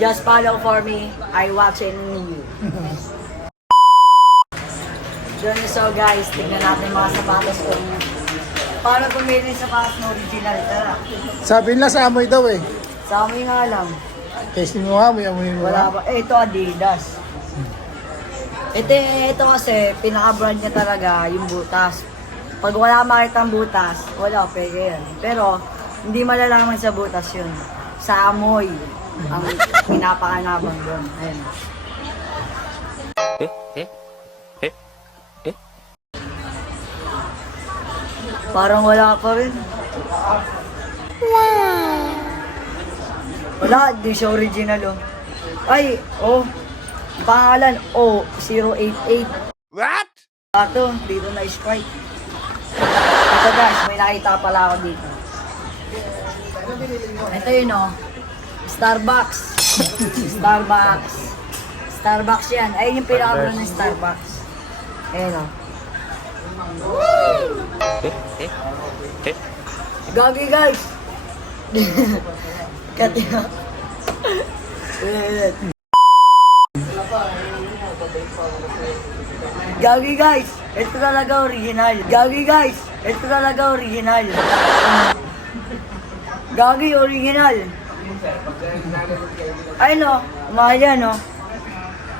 Just follow for me. I watching you. So guys, tignan natin mga sapatos ko. Paano pumili ng sapatos na original? Tara. Sabi nila sa amoy daw eh. Sa amin nga lang. Testing mo nga, may amoy mo. Wala ba? Eh, ito Adidas. Ito kasi, pinaka-brand niya talaga yung butas. Pag wala makita ang butas, wala, pwede yan. Pero, hindi malalaman sa butas yun. Sa amoy, ang pinapakanabang doon. Ayan. Parang wala pa rin. Wow! Wala, di siya original oh. Ay, oh. Pangalan, O088. What? Ito, dito na Sprite. Ito guys, may nakita pala ako dito. Ito yun oh. Starbucks. Starbucks. Starbucks yan. Ayun yung pinaka-brand ng Starbucks. Ayun oh. Gagi guys! Cut yun. Gagi guys! Ito talaga original. Gagi guys! Ito talaga original. Gagi original. Ay no, mahal yan no.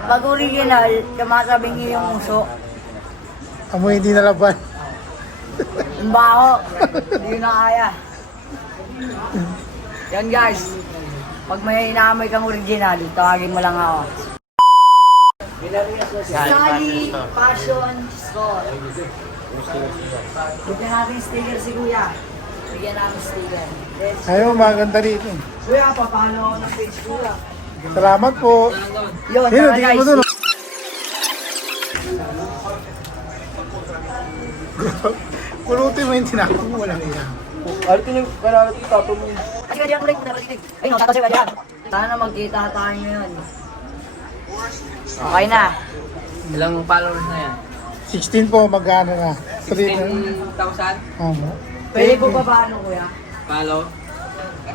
Pag original, kamasabing niyo yung uso. Amoy hindi nalaban. Yung baho, hindi na kaya. Yan guys, pag may inaamoy kang original, tawagin mo lang ako. Sally Fashion Store. Bigyan natin sticker si Kuya. Bigyan natin sticker. Ayaw, maganda rito. Kuya, papalo ako ng page Kuya. Salamat po. Yun, Sino, tara tingnan guys. mo dun. Pulutin mo yung tinapang mo, walang iya. Ito yung kailangan ito tapo mo. Kasi kaya ko rin, ayun, no, tatasi ka dyan. Sana magkita tayo ngayon. Okay na. Ilang followers na yan? 16 po, magkano na? 3 na. 10,000? Ano? Pwede po ba paano Kuya? Follow?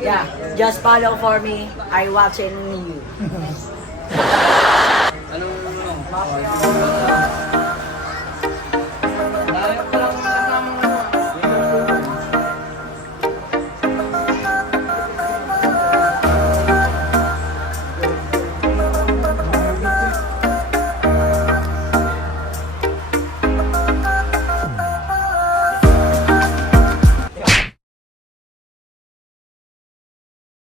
Yeah, just follow for me. I watching you. Anong